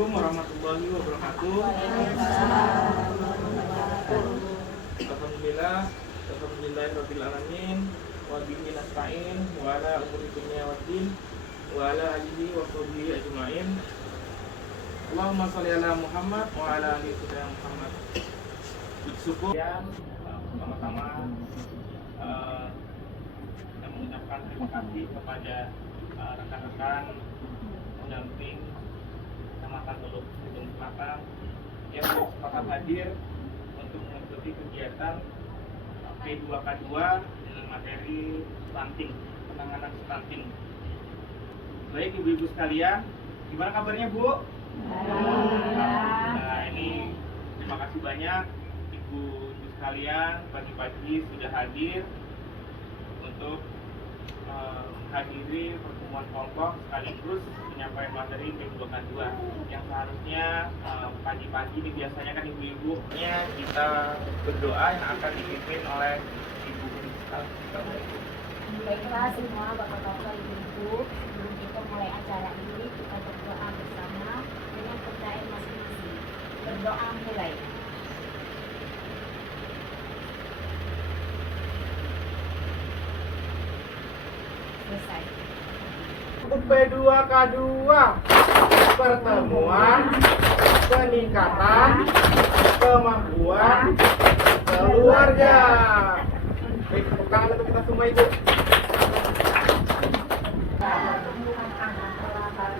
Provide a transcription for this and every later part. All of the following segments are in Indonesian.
Assalamualaikum warahmatullahi wabarakatuh. Alhamdulillahirabbil alamin wa bihi nasta'in wa ala umuri dunya waddin wa ala alihi wa sahbihi ajmain. Allahumma shalli ala Muhammad wa ala ali sayyidina Muhammad. Bersyukur ya, pertama-tama kita mengucapkan terima kasih kepada rekan-rekan pendamping Kecamatan Teluk Ujung Selatan yang berkesempatan hadir untuk mengikuti kegiatan P2K2 dengan materi stunting, penanganan stunting. Baik ibu-ibu sekalian, gimana kabarnya Bu? Nah, ini terima kasih banyak ibu-ibu sekalian pagi-pagi sudah hadir untuk menghadiri pertemuan kelompok sekaligus menyampaikan materi P2K2 yang seharusnya pagi-pagi ini biasanya kan ibu-ibunya kita berdoa yang akan dipimpin oleh ibu. Baiklah semua bapak-bapak ibu-ibu, sebelum kita mulai acara ini kita berdoa bersama dengan percayaan masing-masing. Berdoa mulai. Selesai. P2K2 pertemuan peningkatan kemampuan keluarga. Baik, tepuk tangan untuk kita semua ibu.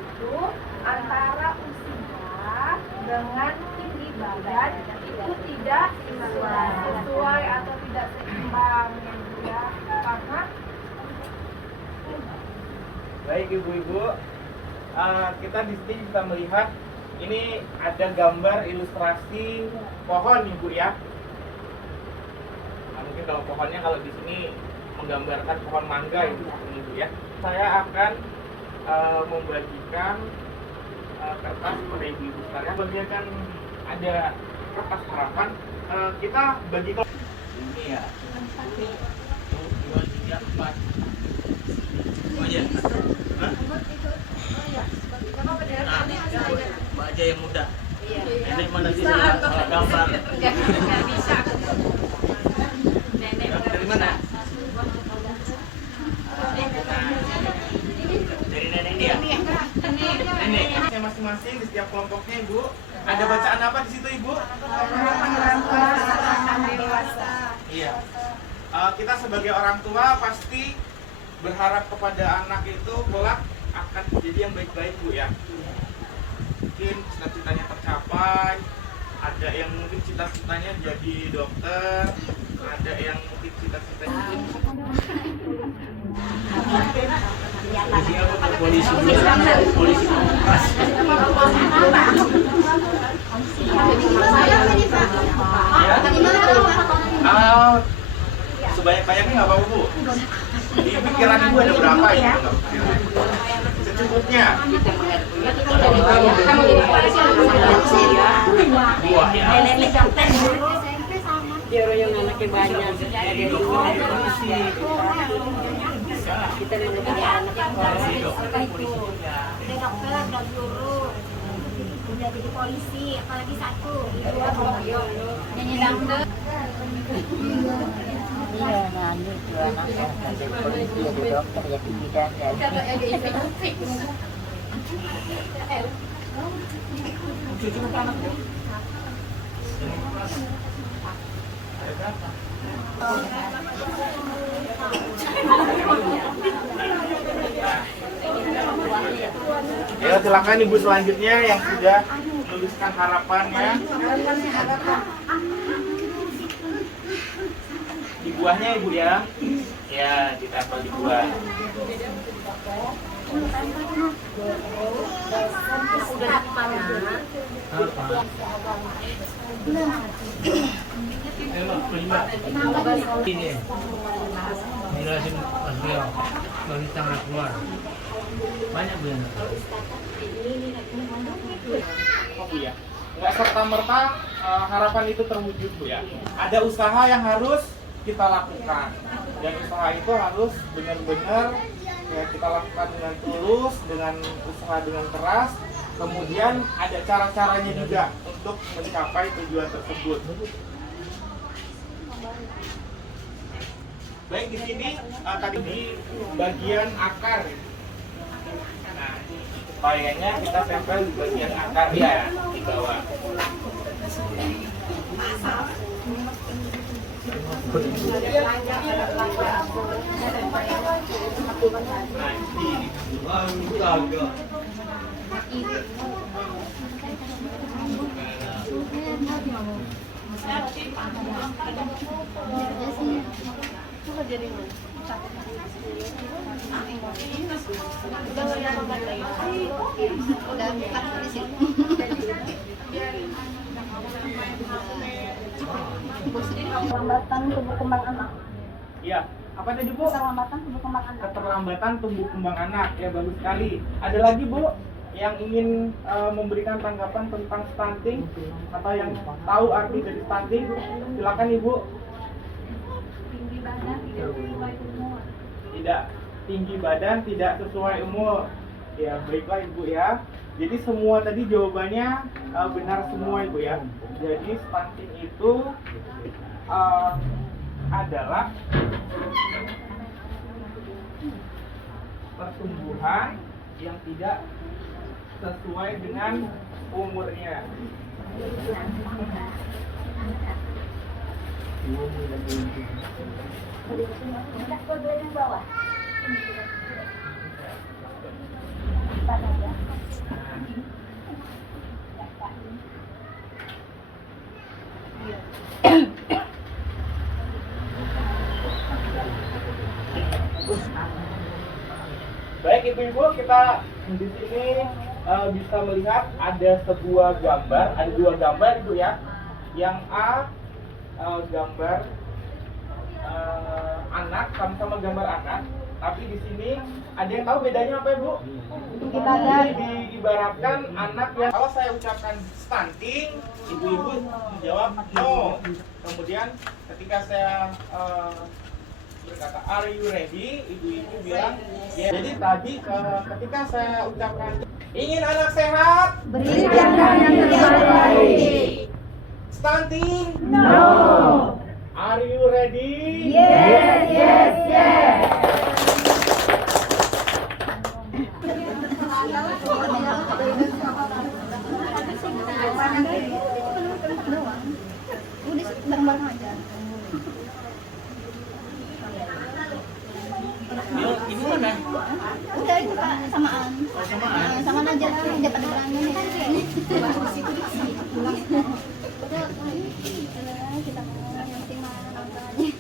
Itu antara usia dengan tinggi badan itu tidak sesuai atau tidak seimbang ya, karena Baik ibu-ibu, kita di sini bisa melihat ini ada gambar ilustrasi pohon ibu ya. Nah, mungkin kalau pohonnya kalau di sini menggambarkan pohon mangga ibu ya. Saya akan membagikan kertas kepada ibu-ibu sekalian. Bagikan ada kertas harapan. Kita bagikan ini ya. 1, 2, 3, 4. Oh iya. Hah? Mbak aja yang muda. Nenek mana sih? Salah gambar. nggak bisa. Dari mana? Dari nenek dia. Nenek. Masing-masing di setiap kelompoknya ibu. Ada bacaan apa di situ ibu? Iya. Kita sebagai orang tua pasti berharap kepada anak itu kelak akan jadi yang baik-baik bu ya. Mungkin cita-citanya tercapai, ada yang mungkin cita-citanya jadi dokter, ada yang mungkin cita-citanya polisi. Sebanyak-banyaknya nggak apa-apa bu. Di pikiran ibu ada berapa ya? Secukupnya. Dua ya. Biar yang anaknya banyak. Kita menjadi anak yang Udah dokter, udah guru, udah jadi polisi, apalagi satu, nyanyi dangdut. Iya, nanti dua anak yang jadi polisi, jadi dokter, jadi bidan, Ya, silakan ibu selanjutnya yang sudah menuliskan harapannya. Di buahnya ibu ya. Ya, ditempel di buah. Udah mana? Ini jelasin Mas Leo dari tanggal keluar banyak bilang Oh bu ya, nggak serta merta harapan itu terwujud bu ya. Ada usaha yang harus kita lakukan dan usaha itu harus benar-benar ya kita lakukan dengan tulus, dengan usaha dengan keras Kemudian ada cara-caranya juga untuk mencapai tujuan tersebut. Baik, di sini tadi di bagian akar. Nah, kayaknya kita tempel di bagian akar ya, di bawah. Keterlambatan tumbuh kembang anak. Iya, apa tadi Bu? Keterlambatan tumbuh kembang anak. Keterlambatan tumbuh kembang anak, ya bagus sekali. Ada lagi Bu yang ingin memberikan tanggapan tentang stunting atau yang tahu arti dari stunting? Silakan Ibu. Tinggi badan tidak sesuai umur. Tidak tinggi badan, tidak sesuai umur. Ya baiklah Ibu ya. Jadi semua tadi jawabannya benar semua Ibu ya. Jadi stunting itu adalah pertumbuhan yang tidak sesuai dengan umurnya. Baik ibu-ibu, kita di sini bisa melihat ada sebuah gambar, ada dua gambar ibu ya. Yang A gambar anak, sama-sama gambar anak. Tapi di sini ada yang tahu bedanya apa ibu? Jadi diibaratkan anak yang kalau saya ucapkan stunting, ibu-ibu menjawab no. Kemudian ketika saya berkata are you ready, ibu-ibu bilang yes. Jadi tadi ketika saya ucapkan ingin anak sehat, Berikanlah yang terbaik. stunting, No. are you ready? Yes, yes, yes. Udah bareng-bareng aja. Ini mana? Udah itu Pak, samaan. Samaan. Samaan aja, tidak pada berantem ya. Kita mau yang penting mana nontonannya.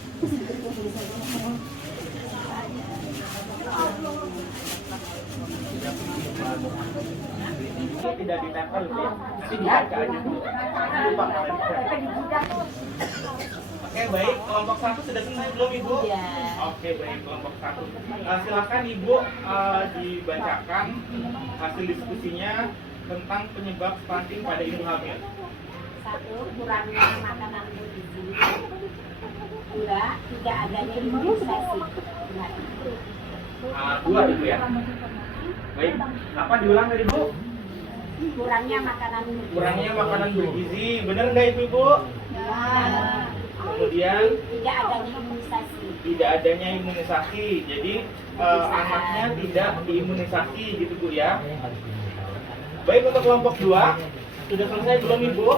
Ini tidak ditempel ya. Nanti dibaca aja dulu. Lupa kalian. Oke baik, kelompok 1 sudah selesai belum Ibu? Iya. Oke baik, kelompok 1. Silakan Ibu dibacakan hasil diskusinya tentang penyebab stunting pada ibu hamil. 1. Kurangnya makanan bergizi. 2. Tidak adanya imunisasi. 2 Ibu ya. Baik, apa diulang tadi Bu? Kurangnya makanan bergizi. Kurangnya makanan bergizi, benar nggak Ibu? Ya. Kemudian Tidak adanya imunisasi. tidak adanya imunisasi, jadi anaknya tidak diimunisasi gitu Bu ya. Baik, untuk kelompok 2 sudah selesai belum Ibu?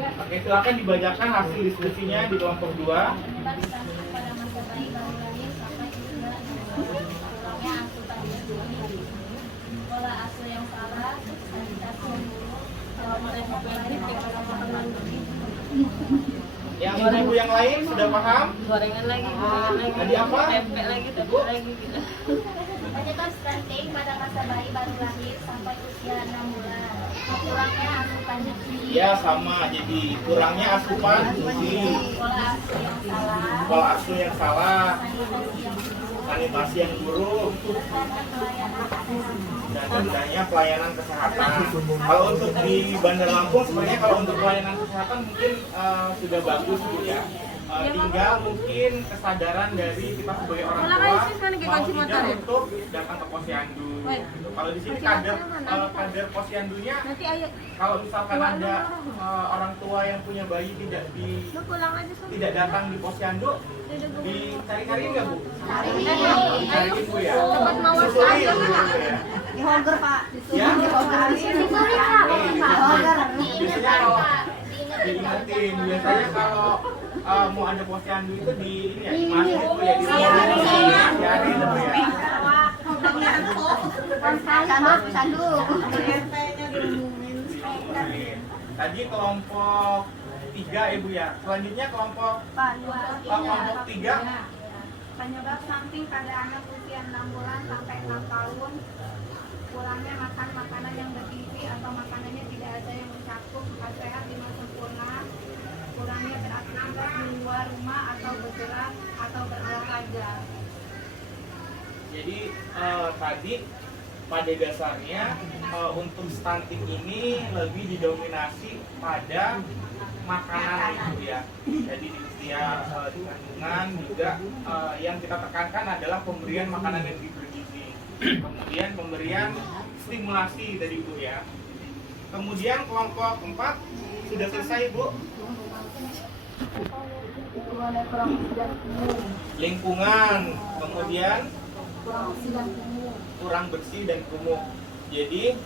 Oke, silakan dibacakan hasil diskusinya di kelompok 2. Pola asuh yang salah, sanitasi yang buruk, kalau mereka Yang ibu yang lain sudah paham? Gorengan lagi. Tadi apa? Tempe lagi, tempe lagi gitu. penyebab stunting pada masa bayi baru lahir sampai usia 6 bulan. Kurangnya asupan gizi, Ya sama, jadi kurangnya asupan gizi, pola asuh yang salah, sanitasi yang buruk, dan rendahnya pelayanan kesehatan. Kalau untuk di Bandar Lampung sebenarnya kalau untuk pelayanan kesehatan mungkin sudah bagus Bu ya. Tinggal mungkin kesadaran dari kita sebagai orang tua mau tidak untuk datang ke posyandu. Gitu. Kalau di sini kadar posyandunya, kalau misalkan ada orang tua yang punya bayi tidak datang di posyandu, dicari-cari nggak Bu? Dicari Bu ya. Disusuri ya Bu ya. Di Hoger Pak. Ya. Disusuri Pak. Biasanya kalau diingetin, biasanya kalau mau ada posyandu itu di ini ya, di masjid Bu ya, di siarin Bu ya. Sandu. Tadi kelompok 3 Ibu ya. Selanjutnya kelompok 3. Penyebab stunting pada anak usia 6 bulan sampai 6 tahun. Kurangnya makan makanan yang bergizi atau makanannya tidak ada yang mencakup empat sehat 5 sempurna. Kurangnya beraktivitas di luar rumah atau bergerak atau berolahraga. Jadi tadi pada dasarnya untuk stunting ini lebih didominasi pada makanan itu ya. Jadi di usia di kandungan juga yang kita tekankan adalah pemberian makanan yang bergizi. Kemudian pemberian stimulasi dari Bu ya. Kemudian kelompok 4 sudah selesai Bu. Lingkungan, kemudian kurang bersih dan kumuh. Jadi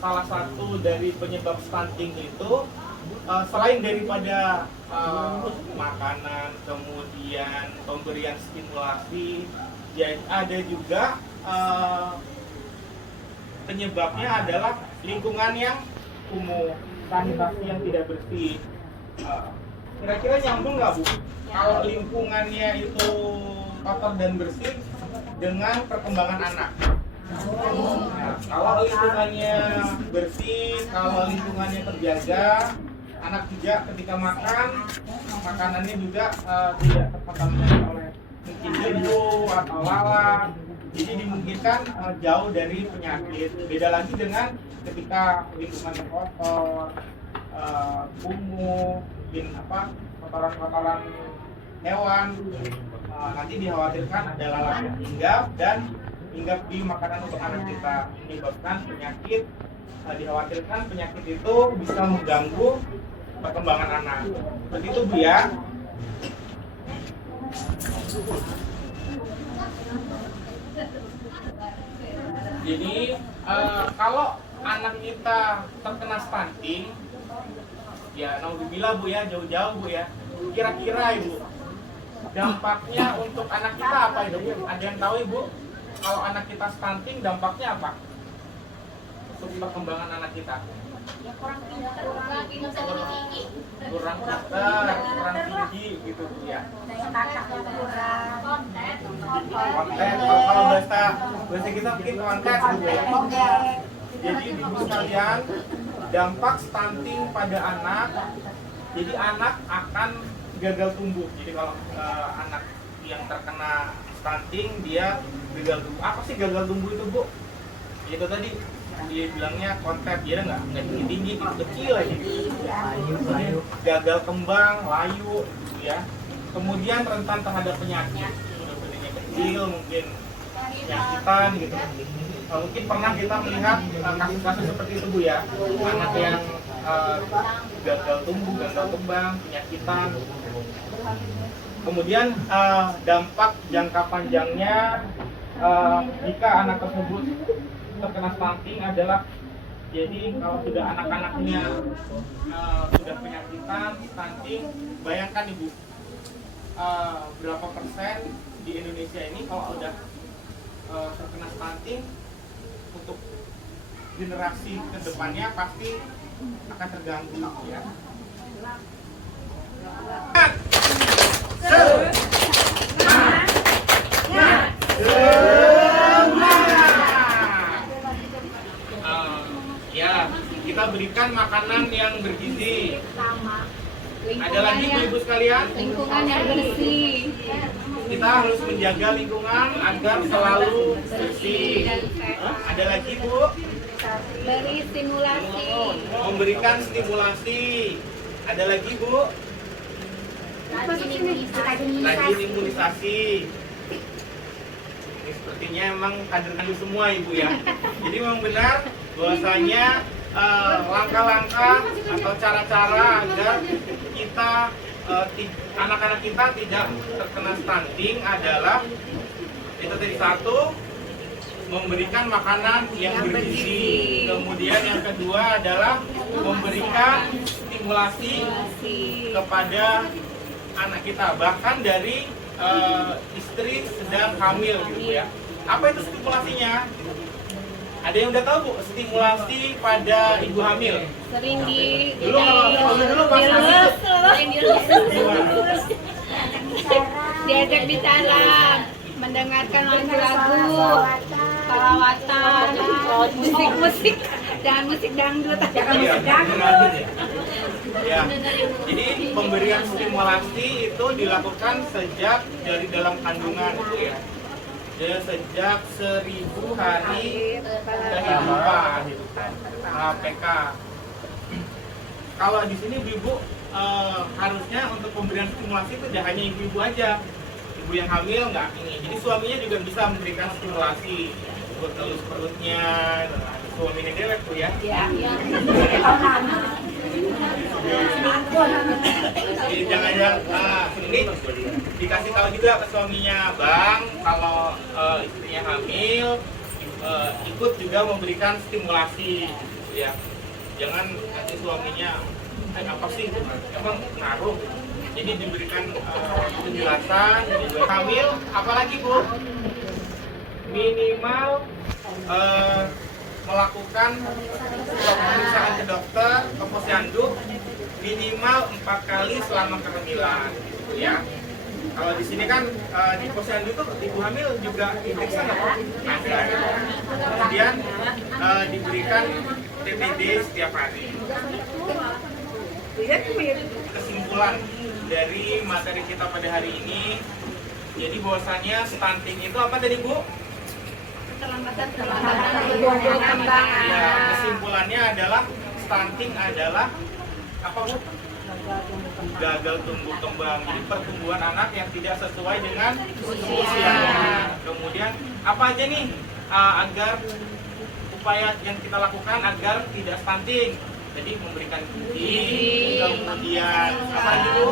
salah satu dari penyebab stunting itu selain daripada makanan, kemudian pemberian stimulasi, jadi ada juga penyebabnya adalah lingkungan yang kumuh, sanitasi yang tidak bersih. Kira-kira nyambung nggak Bu? Kalau lingkungannya itu kotor dan bersih dengan perkembangan anak. Nah, kalau lingkungannya bersih, kalau lingkungannya terjaga, anak juga ketika makan, makanannya juga tidak terkontaminasi oleh mungkin debu atau lalat. Jadi dimungkinkan jauh dari penyakit. Beda lagi dengan ketika lingkungannya kotor, kumuh, mungkin kotoran-kotoran hewan, nanti dikhawatirkan ada lalat yang hinggap di makanan untuk anak kita, menyebabkan penyakit. Dikhawatirkan penyakit itu bisa mengganggu perkembangan anak. Seperti itu Bu ya. Jadi kalau anak kita terkena stunting, ya naudzubillah Bu ya, jauh-jauh Bu ya. Kira-kira Ibu, dampaknya untuk anak kita apa itu Bu? Ada yang tahu Ibu? Kalau anak kita stunting dampaknya apa? Untuk perkembangan anak kita? Ya kurang pintar, kurang tinggi. Kurang pintar, kurang tinggi gitu Bu ya. Daya tahan kurang. Konten, kalau bahasa kita mungkin konten Bu ya. Jadi Ibu sekalian, dampak stunting pada anak, jadi anak akan gagal tumbuh. Jadi kalau anak yang terkena stunting dia gagal tumbuh. Apa sih gagal tumbuh itu Bu? Itu tadi dia bilangnya konten, dia nggak tinggi, kecil aja gitu. Kemudian gagal kembang, layu gitu ya. Kemudian rentan terhadap penyakit, benih kecil mungkin penyakitan gitu. Mungkin pernah kita melihat kasus-kasus seperti itu Bu ya, anak yang gagal tumbuh, gagal kembang, penyakitan. Kemudian dampak jangka panjangnya jika anak tersebut terkena stunting adalah, jadi kalau sudah anak-anaknya sudah penyakitan, stunting, bayangkan Ibu berapa persen di Indonesia ini kalau udah terkena stunting, untuk generasi kedepannya pasti akan terganggu ya. Ya, kita berikan makanan yang bergizi. Ada lagi Bu-ibu sekalian? Lingkungan yang bersih. Kita harus menjaga lingkungan agar selalu bersih. Ada lagi Bu? Beri stimulasi. Memberikan stimulasi. Ada lagi Bu? Rajin imunisasi. Ini sepertinya emang kader-kader semua ibu ya. Jadi memang benar bahwasanya langkah-langkah atau cara-cara agar kita anak-anak kita tidak terkena stunting adalah itu tadi, satu, memberikan makanan yang bergizi. Kemudian yang kedua adalah memberikan stimulasi kepada anak kita, bahkan dari istri sedang hamil gitu ya. Apa itu stimulasinya? Ada yang udah tahu Bu, stimulasi pada ibu hamil? Sering Dulu pas hamil diajak bicara, mendengarkan lagu-lagu, salawatan, musik-musik, jangan musik dangdut. Ya. Jadi pemberian stimulasi itu dilakukan sejak dari dalam kandungan ya. Jadi sejak 1000 hari kehidupan HPK. Kalau di sini ibu harusnya untuk pemberian stimulasi itu tidak hanya ibu-ibu aja. Ibu yang hamil nggak ini. Jadi suaminya juga bisa memberikan stimulasi buat elus perutnya. Suaminya dewek tuh ya. Jangan-jangan ini dikasih tahu juga ke suaminya, Bang, kalau istrinya hamil ikut juga memberikan stimulasi ya. Jangan nanti suaminya apa sih emang ngaruh. Jadi diberikan penjelasan hamil, apalagi Bu, minimal melakukan pemeriksaan ke dokter, ke posyandu minimal 4 kali selama kehamilan, gitu ya. Kalau di sini kan di posyandu itu ibu hamil juga diperiksa nggak? Ada. Kemudian diberikan TPD setiap hari. Kesimpulan dari materi kita pada hari ini, jadi bahwasannya stunting itu apa tadi Bu? Ya, kesimpulannya adalah stunting adalah apa Bu? Gagal tumbuh kembang. Jadi pertumbuhan anak yang tidak sesuai dengan usianya. Kemudian apa aja nih agar upaya yang kita lakukan agar tidak stunting? Jadi memberikan gizi, kemudian apa lagi Bu?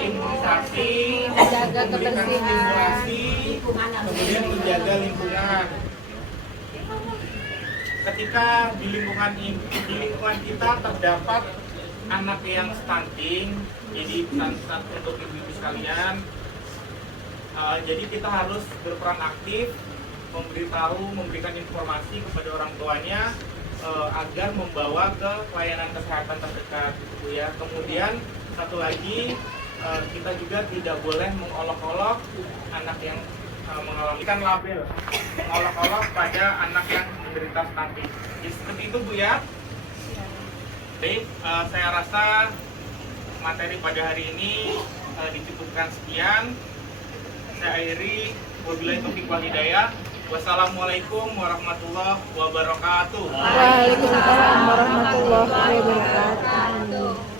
Imunisasi, memberikan stimulasi, kemudian menjaga lingkungan. Ketika di lingkungan kita terdapat anak yang stunting, jadi pesan untuk ibu-ibu sekalian, jadi kita harus berperan aktif, memberikan informasi kepada orang tuanya agar membawa ke pelayanan kesehatan terdekat, gitu ya. Kemudian satu lagi, kita juga tidak boleh mengolok-olok anak yang mengalami label, mengolok-olok pada anak yang menderita stunting. Jadi seperti itu Bu ya. Baik, saya rasa materi pada hari ini dicukupkan sekian. Saya akhiri, wabillahi taufiq wal hidayah. Wassalamualaikum warahmatullahi wabarakatuh. Waalaikumsalam warahmatullahi wabarakatuh.